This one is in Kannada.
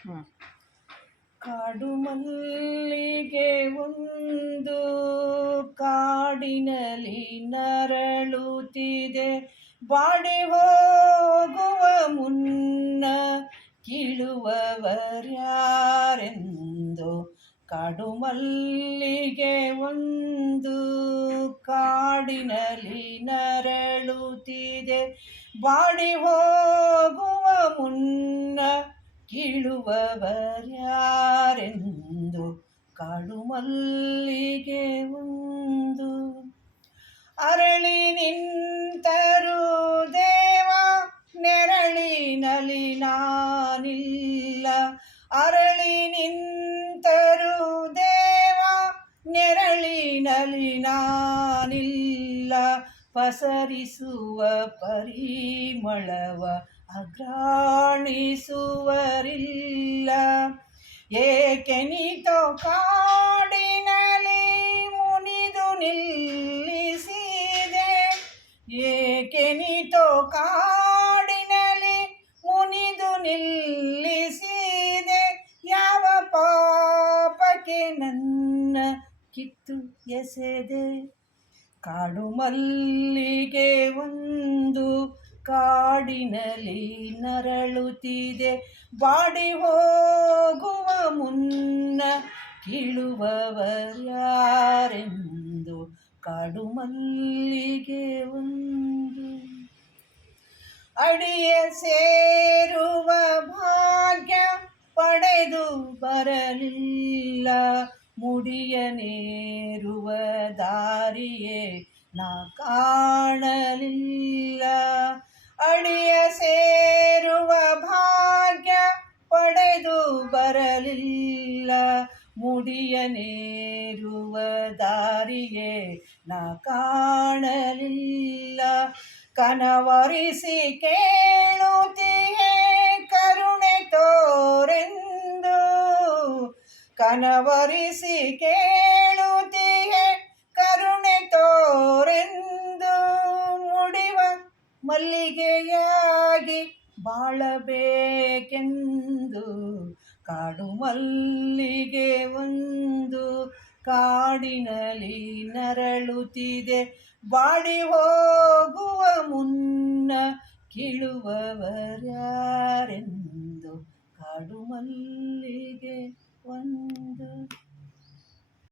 ಹ್ಮ್. ಕಾಡು ಮಲ್ಲಿಗೆ ಒಂದು ಕಾಡಿನಲ್ಲಿ ನರಳುತ್ತಿದೆ, ಬಾಡಿ ಹೋಗುವ ಮುನ್ನ ಕೀಳುವವರ್ಯಾರೆಂದು. ಕಾಡು ಮಲ್ಲಿಗೆ ಒಂದು ಕಾಡಿನಲ್ಲಿ ನರಳುತ್ತಿದೆ, ಬಾಡಿ ಹೋಗುವ ಮುನ್ನ ಕೀಳುವವರ್ಯಾರೆಂದು. ಕಾಡು ಮಲ್ಲಿಗೆ ಒಂದು ಅರಳಿ ನಿಂತರು ದೇವ, ನೆರಳಿನಲ್ಲಿ ನಾನಿಲ್ಲ. ಅರಳಿ ನಿಂತರು ದೇವ, ನೆರಳಿನಲ್ಲಿ ನಾನಿಲ್ಲ. ಪಸರಿಸುವ ಪರಿಮಳವ ಅಘ್ರಾಣಿಸುವರಿಲ್ಲ. ಏಕೆನಿತೋ ಕಾಡಿನಲ್ಲಿ ಮುನಿದು ನಿಲ್ಲಿಸಿದೆ, ಏಕೆನಿತೋ ಕಾಡಿನಲ್ಲಿ ಮುನಿದು ನಿಲ್ಲಿಸಿದೆ. ಯಾವ ಪಾಪಕ್ಕೆ ನನ್ನ ಕಿತ್ತು ಎಸೆದೆ. ಕಾಡು ಮಲ್ಲಿಗೆ ಒಂದು ಕಾಡಿನಲ್ಲಿ ನರಳುತ್ತಿದೆ, ಬಾಡಿ ಹೋಗುವ ಮುನ್ನ ಕೀಳುವವರ್ಯಾರೆಂದು. ಕಾಡು ಮಲ್ಲಿಗೆ ಒಂದು ಅಡಿಯ ಸೇರುವ ಭಾಗ್ಯ ಪಡೆದು ಬರಲಿಲ್ಲ, ಮುಡಿಯನೇರುವ ದಾರಿಯೇ ನಾ ಕಾಣಲಿಲ್ಲ. ಅಡಿಯ ಸೇರುವ ಭಾಗ್ಯ ಪಡೆದು ಬರಲಿಲ್ಲ, ಮುಡಿಯನೇರುವ ದಾರಿಯೇ ನಾ ಕಾಣಲಿಲ್ಲ. ಕನವರಿಸಿ ಕೇಳುತ್ತೀಯೇ ಕರುಣೆ ತೋರೆಂದು, ಕನವರಿಸಿ ಕೇಳುತ್ತೀಯೇ ಕರುಣೆ ತೋರೆಂದು. ಮುಡಿವ ಮಲ್ಲಿಗೆಯಾಗಿ ಬಾಳಬೇಕೆಂದು. ಕಾಡು ಮಲ್ಲಿಗೆ ಒಂದು ಕಾಡಿನಲ್ಲಿ ನರಳುತ್ತಿದೆ, ಬಾಡಿ ಹೋಗುವ ಮುನ್ನ ಕೀಳುವವರ್ಯಾರೆಂದು. ಕಾಡು ಮಲ್ಲಿಗೆ ಒಂದು